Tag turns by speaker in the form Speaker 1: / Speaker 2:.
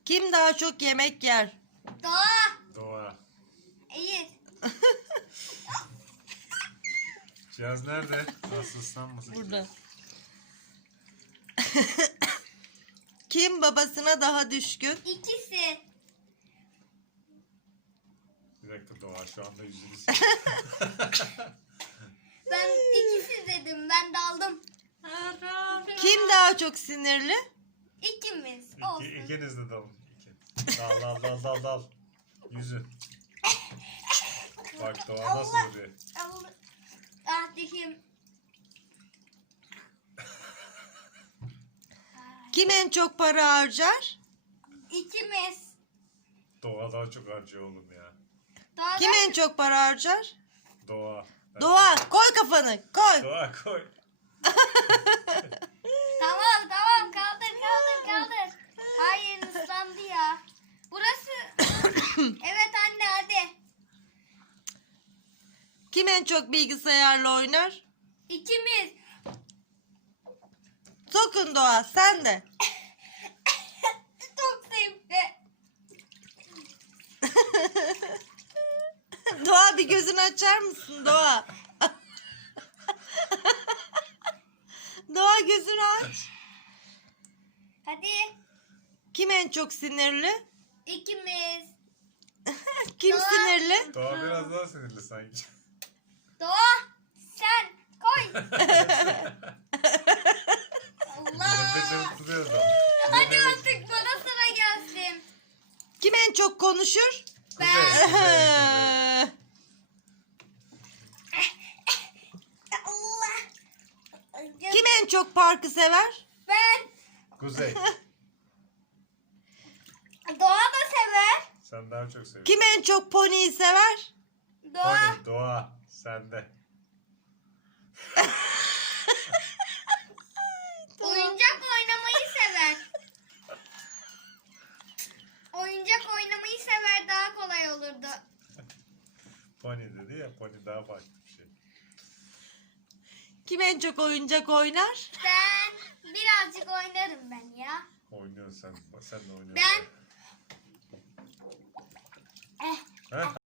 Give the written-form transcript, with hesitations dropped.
Speaker 1: Kim daha çok yemek yer?
Speaker 2: Doğa.
Speaker 3: Doğa.
Speaker 2: Eğil.
Speaker 3: Cihaz nerede? Nasıl ıslanmasın?
Speaker 1: Burada. Kim babasına daha düşkün?
Speaker 2: İkisi.
Speaker 3: Bir dakika Doğa şu anda yüzünü sil.
Speaker 2: Ben ikisi dedim. Ben daldım.
Speaker 1: Kim daha çok sinirli?
Speaker 2: İkimiz. Olsun.
Speaker 3: İkiniz de dalın. Dal. Yüzü. Bak Doğa nasıl vuruyor.
Speaker 2: Allah. Ah dişim.
Speaker 1: Kim en çok para harcar?
Speaker 2: İkimiz.
Speaker 3: Doğa daha çok harcıyor oğlum ya.
Speaker 2: Doğa.
Speaker 1: Kim en çok para harcar?
Speaker 3: Doğa. Evet.
Speaker 1: Doğa, koy kafanı, koy.
Speaker 3: Doğa koy.
Speaker 2: Tamam kaldır. Hayır ıslandı ya. Burası. Evet anne hadi.
Speaker 1: Kim en çok bilgisayarla oynar?
Speaker 2: İkimiz.
Speaker 1: Sokun Doğa, sen de.
Speaker 2: Çok zevkli.
Speaker 1: Doğa bir gözünü açar mısın Doğa? Doğa gözünü aç.
Speaker 2: Hadi.
Speaker 1: Kim en çok sinirli?
Speaker 2: İkimiz.
Speaker 1: Kim
Speaker 2: Doğa.
Speaker 1: sinirli?
Speaker 3: Doğa biraz daha sinirli sanki.
Speaker 2: Doğa sen koy. Allah.
Speaker 3: Nefesini tutuyor da.
Speaker 2: Hadi artık bana sıra gelsin.
Speaker 1: Kim en çok konuşur?
Speaker 2: Ben. Allah.
Speaker 1: Kim en çok parkı sever?
Speaker 2: Ben.
Speaker 3: Kuzey.
Speaker 2: Doğa da sever.
Speaker 3: Sen daha çok seviyorsun.
Speaker 1: Kim en çok poniyi sever?
Speaker 2: Doğa.
Speaker 3: Pony, Doğa. Sende.
Speaker 2: Oyuncak oynamayı sever. Oyuncak oynamayı sever daha kolay olurdu.
Speaker 3: Pony dedi ya. Pony daha farklı bir şey.
Speaker 1: Kim en çok oyuncak oynar?
Speaker 2: Ben birazcık oynarım ben ya.
Speaker 3: Oynuyorsun sen. Sen de oynuyorsun.
Speaker 2: Ben.
Speaker 3: Heh.